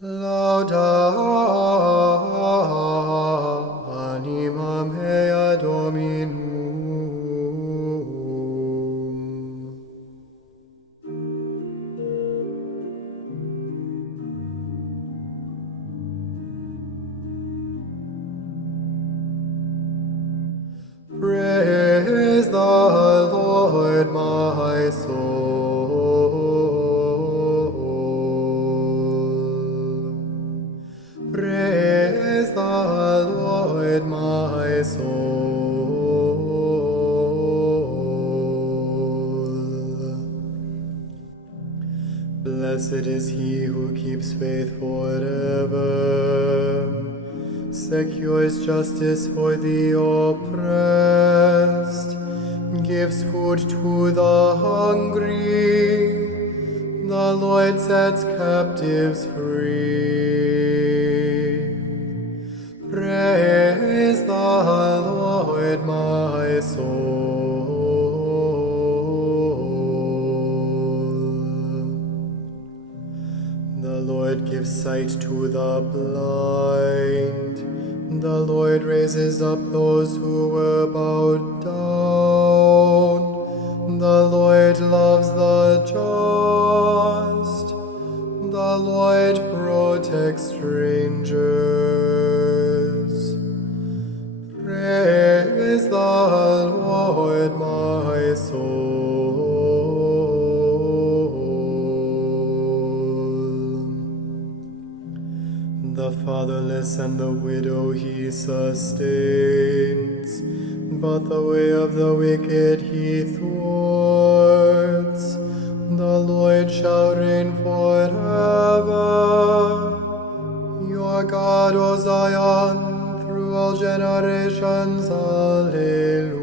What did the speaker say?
Lauda anima mea Dominum. Praise the Lord, my soul. Praise the Lord, my soul. Blessed is he who keeps faith forever, secures justice for the oppressed, gives food to the hungry. The Lord sets captives free. Praise the Lord, my soul. The Lord gives sight to the blind. The Lord raises up those who were bowed down. The Lord loves the just. The Lord protects strangers. Praise the Lord, my soul. The fatherless and the widow he sustains, but the way of the wicked he thwarts. The Lord shall reign forever. Your God, O Zion, through all generations. Alleluia.